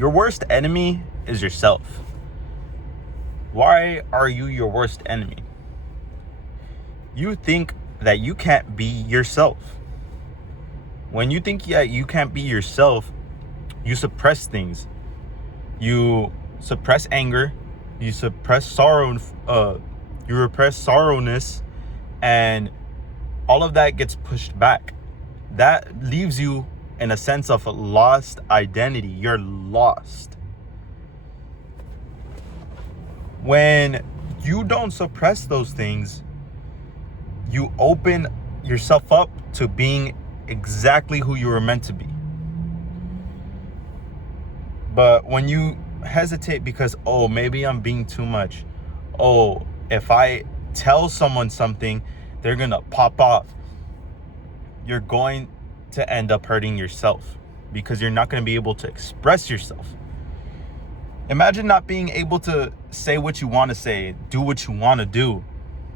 Your worst enemy is yourself. Why are you your worst enemy? You think that you can't be yourself. When you think that you can't be yourself, you suppress things. You suppress anger. You suppress sorrow. You repress sorrowness, and all of that gets pushed back. That leaves you in a sense of a lost identity. You're lost. When you don't suppress those things, you open yourself up to being exactly who you were meant to be. But when you hesitate because, oh, maybe I'm being too much. Oh, if I tell someone something, they're going to pop off. You're going to end up hurting yourself because you're not going to be able to express yourself. Imagine not being able to say what you want to say, do what you want to do,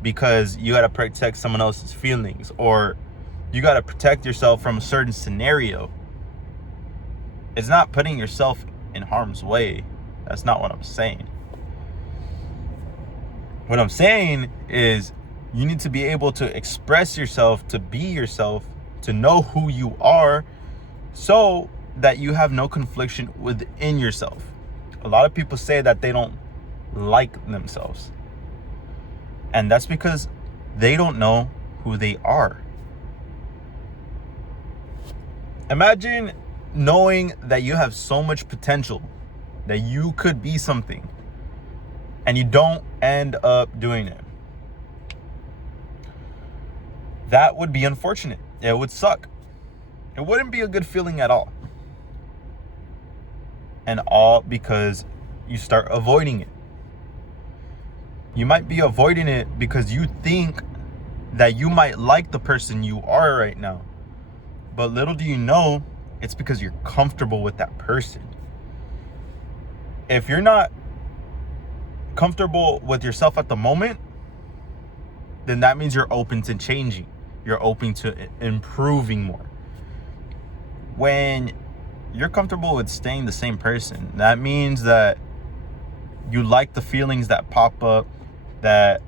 because you got to protect someone else's feelings, or you got to protect yourself from a certain scenario. It's not putting yourself in harm's way. That's not what I'm saying. What I'm saying is you need to be able to express yourself, to be yourself, to know who you are, so that you have no confliction within yourself. A lot of people say that they don't like themselves. And that's because they don't know who they are. Imagine knowing that you have so much potential, that you could be something, and you don't end up doing it. That would be unfortunate. It would suck. It wouldn't be a good feeling at all. And all because you start avoiding it. You might be avoiding it because you think that you might like the person you are right now. But little do you know, it's because you're comfortable with that person. If you're not comfortable with yourself at the moment, then that means you're open to changing. You're open to improving more. When you're comfortable with staying the same person, that means that you like the feelings that pop up, that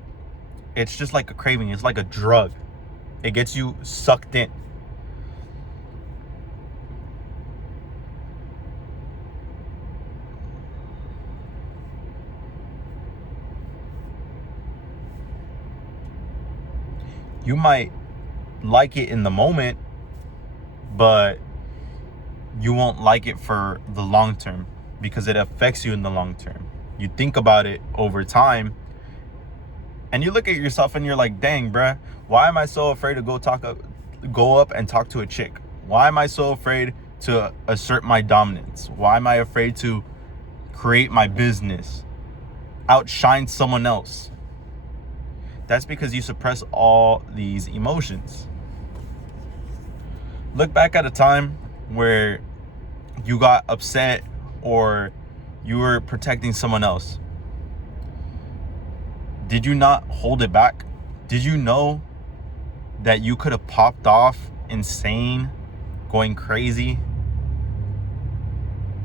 it's just like a craving. It's like a drug. It gets you sucked in. You might like it in the moment, but you won't like it for the long term because it affects you in the long term. You think about it over time and you look at yourself and you're like, dang, bruh, why am I so afraid to go up and talk to a chick? Why am I so afraid to assert my dominance? Why am I afraid to create my business, outshine someone else? That's because you suppress all these emotions. Look back at a time where you got upset or you were protecting someone else. Did you not hold it back? Did you know that you could have popped off insane, going crazy?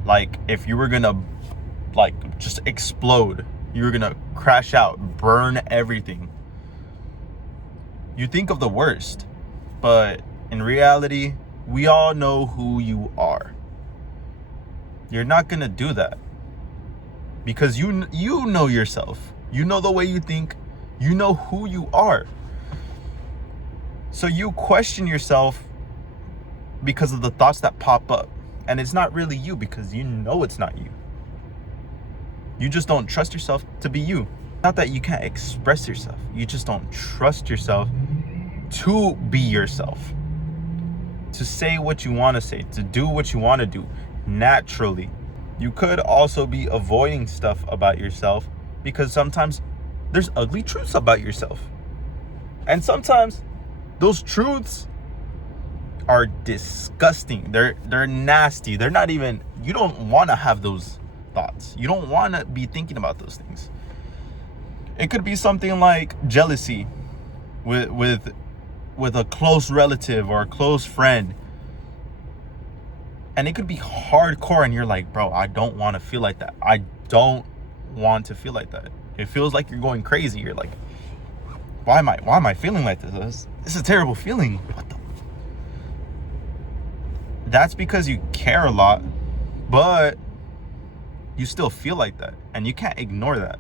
Like if you were gonna just explode, you were gonna crash out, burn everything. You think of the worst, but in reality, we all know who you are. You're not gonna do that because you know yourself. You know the way you think. You know who you are. So you question yourself because of the thoughts that pop up, and it's not really you because you know it's not you. You just don't trust yourself to be you. Not that you can't express yourself. You just don't trust yourself to be yourself. To say what you want to say, to do what you want to do naturally. You could also be avoiding stuff about yourself because sometimes there's ugly truths about yourself. And sometimes those truths are disgusting. They're nasty. They're not even, you don't want to have those thoughts. You don't want to be thinking about those things. It could be something like jealousy with a close relative or a close friend. And it could be hardcore and you're like, bro, I don't want to feel like that. I don't want to feel like that. It feels like you're going crazy. You're like, why am I feeling like this? This is a terrible feeling. What the? That's because you care a lot, but you still feel like that, and you can't ignore that.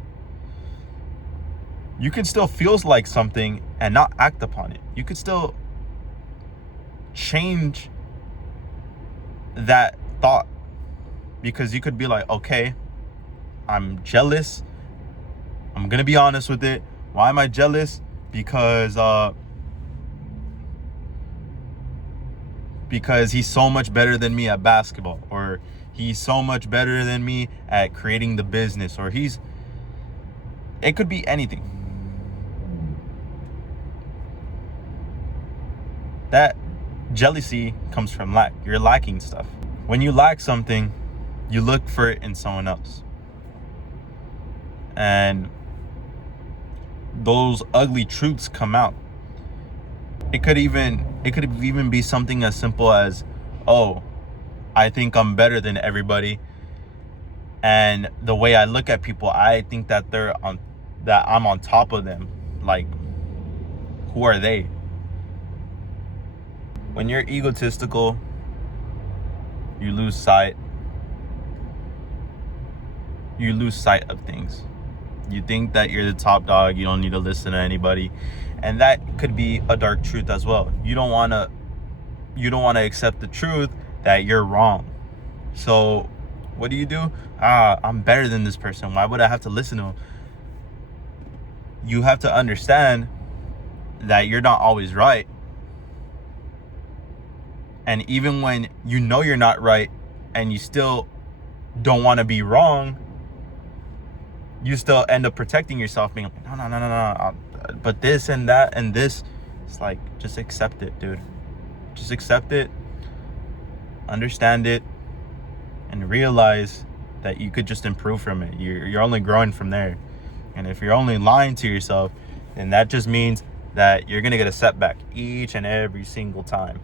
You can still feel like something and not act upon it. You could still change that thought, because you could be like, okay, I'm jealous. I'm gonna be honest with it. Why am I jealous? Because he's so much better than me at basketball, or he's so much better than me at creating the business, or it could be anything. That jealousy comes from lack. You're lacking stuff. When you lack something, you look for it in someone else. And those ugly truths come out. It could even be something as simple as, oh, I think I'm better than everybody, and the way I look at people, I think that I'm on top of them. Like, who are they? When you're egotistical, you lose sight of things. You think that you're the top dog, you don't need to listen to anybody, and that could be a dark truth as well. You don't want to accept the truth that you're wrong. So what do? I'm better than this person. Why would I have to listen to him? You have to understand that you're not always right. And even when you know you're not right and you still don't want to be wrong, you still end up protecting yourself, being like, no. But this and that and this. It's like, just accept it, dude. Just accept it, understand it, and realize that you could just improve from it. You're only growing from there. And if you're only lying to yourself, then that just means that you're gonna get a setback each and every single time.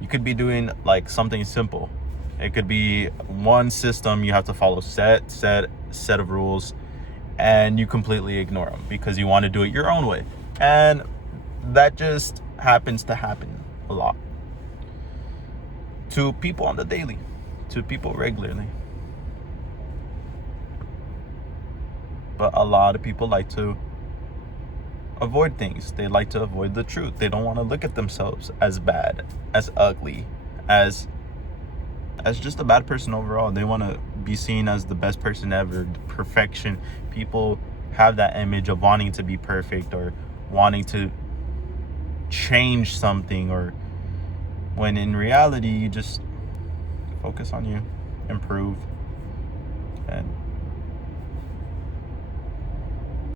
You could be doing like something simple. It could be one system you have to follow, set of rules, and you completely ignore them because you want to do it your own way. And that just happens to happen a lot to people on the daily, to people regularly. But a lot of people like to avoid things. They like to avoid the truth. They don't want to look at themselves as bad, as ugly, as just a bad person overall. They want to be seen as the best person ever, perfection. People have that image of wanting to be perfect or wanting to change something, or when in reality you just focus on you, improve, and